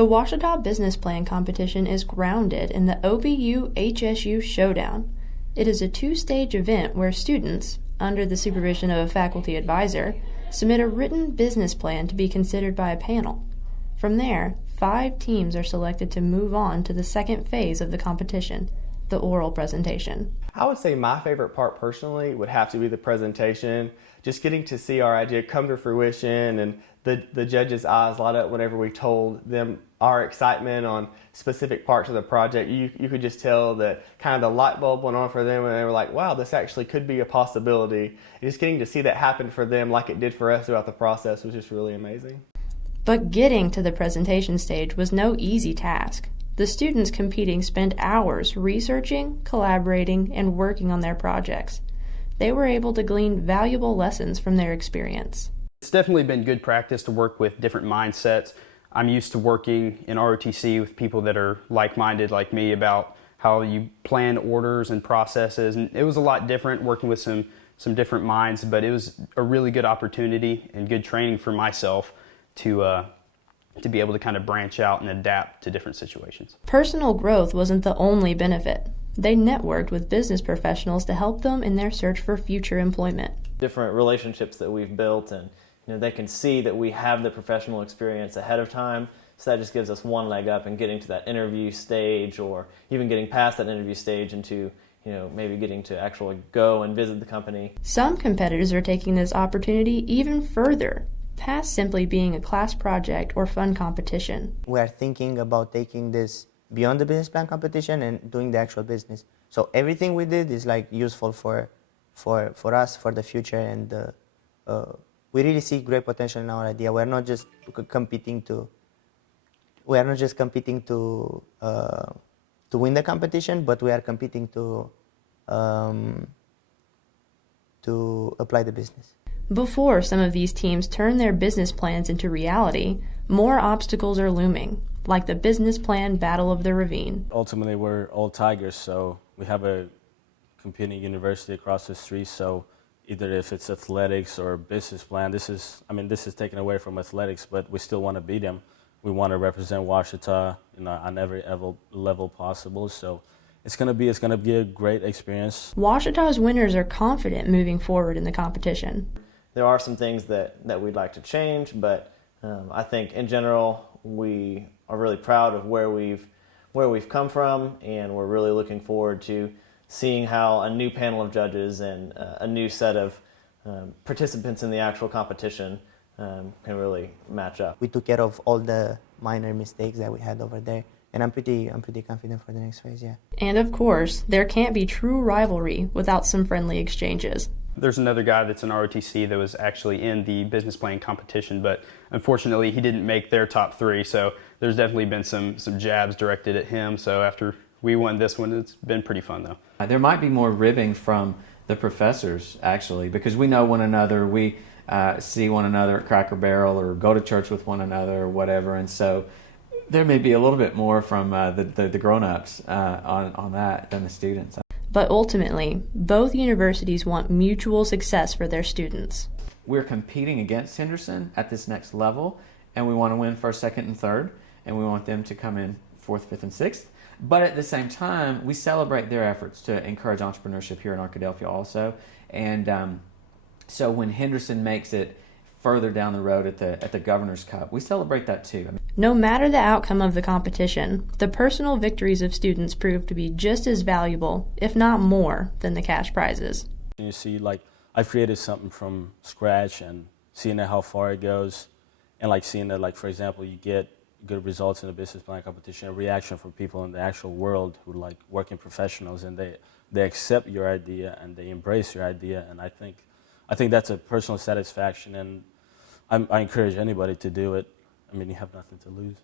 The Ouachita Business Plan competition is grounded in the OBU HSU Showdown. It is a two-stage event where students, under the supervision of a faculty advisor, submit a written business plan to be considered by a panel. From there, 5 teams are selected to move on to the second phase of the competition, the oral presentation. I would say my favorite part personally would have to be the presentation, just getting to see our idea come to fruition and the judges' eyes light up whenever we told them our excitement on specific parts of the project. You could just tell that kind of the light bulb went on for them and they were like, wow, this actually could be a possibility. And just getting to see that happen for them like it did for us throughout the process was just really amazing. But getting to the presentation stage was no easy task. The students competing spent hours researching, collaborating, and working on their projects. They were able to glean valuable lessons from their experience. It's definitely been good practice to work with different mindsets. I'm used to working in ROTC with people that are like-minded like me about how you plan orders and processes, and it was a lot different working with some different minds, but it was a really good opportunity and good training for myself to be able to kind of branch out and adapt to different situations. Personal growth wasn't the only benefit. They networked with business professionals to help them in their search for future employment. Different relationships that we've built, and they can see that we have the professional experience ahead of time, so that just gives us one leg up in getting to that interview stage, or even getting past that interview stage into maybe getting to actually go and visit the company. Some competitors are taking this opportunity even further, past simply being a class project or fun competition. We are thinking about taking this beyond the business plan competition and doing the actual business. So everything we did is useful for us for the future, and we really see great potential in our idea. We're not just competing to win the competition, but we are competing to apply the business. Before some of these teams turn their business plans into reality, more obstacles are looming, like the business plan battle of the ravine. Ultimately, we're all Tigers, so we have a competing university across the street, so either if it's athletics or business plan, this is taken away from athletics, but we still want to beat them. We want to represent Ouachita, on every level possible, so it's going to be a great experience. Ouachita's winners are confident moving forward in the competition. There are some things that we'd like to change, but I think in general we are really proud of where we've come from, and we're really looking forward to seeing how a new panel of judges and a new set of participants in the actual competition can really match up. We took care of all the minor mistakes that we had over there, and I'm pretty confident for the next phase, yeah. And of course, there can't be true rivalry without some friendly exchanges. There's another guy that's in ROTC that was actually in the business plan competition, but unfortunately he didn't make their top 3, so there's definitely been some jabs directed at him. So after we won this one, it's been pretty fun though. There might be more ribbing from the professors actually, because we know one another, we see one another at Cracker Barrel or go to church with one another or whatever, and so there may be a little bit more from the grown-ups on that than the students. But ultimately, both universities want mutual success for their students. We're competing against Henderson at this next level, and we want to win first, second, and third, and we want them to come in 4th, 5th, and 6th. But at the same time, we celebrate their efforts to encourage entrepreneurship here in Arkadelphia also. And so when Henderson makes it further down the road at the Governor's Cup, we celebrate that too. No matter the outcome of the competition, the personal victories of students prove to be just as valuable, if not more, than the cash prizes. You see, I created something from scratch, and seeing how far it goes, and seeing that, for example, you get good results in the business plan competition, a reaction from people in the actual world who working professionals, and they accept your idea and they embrace your idea, and I think that's a personal satisfaction, and I encourage anybody to do it. You have nothing to lose.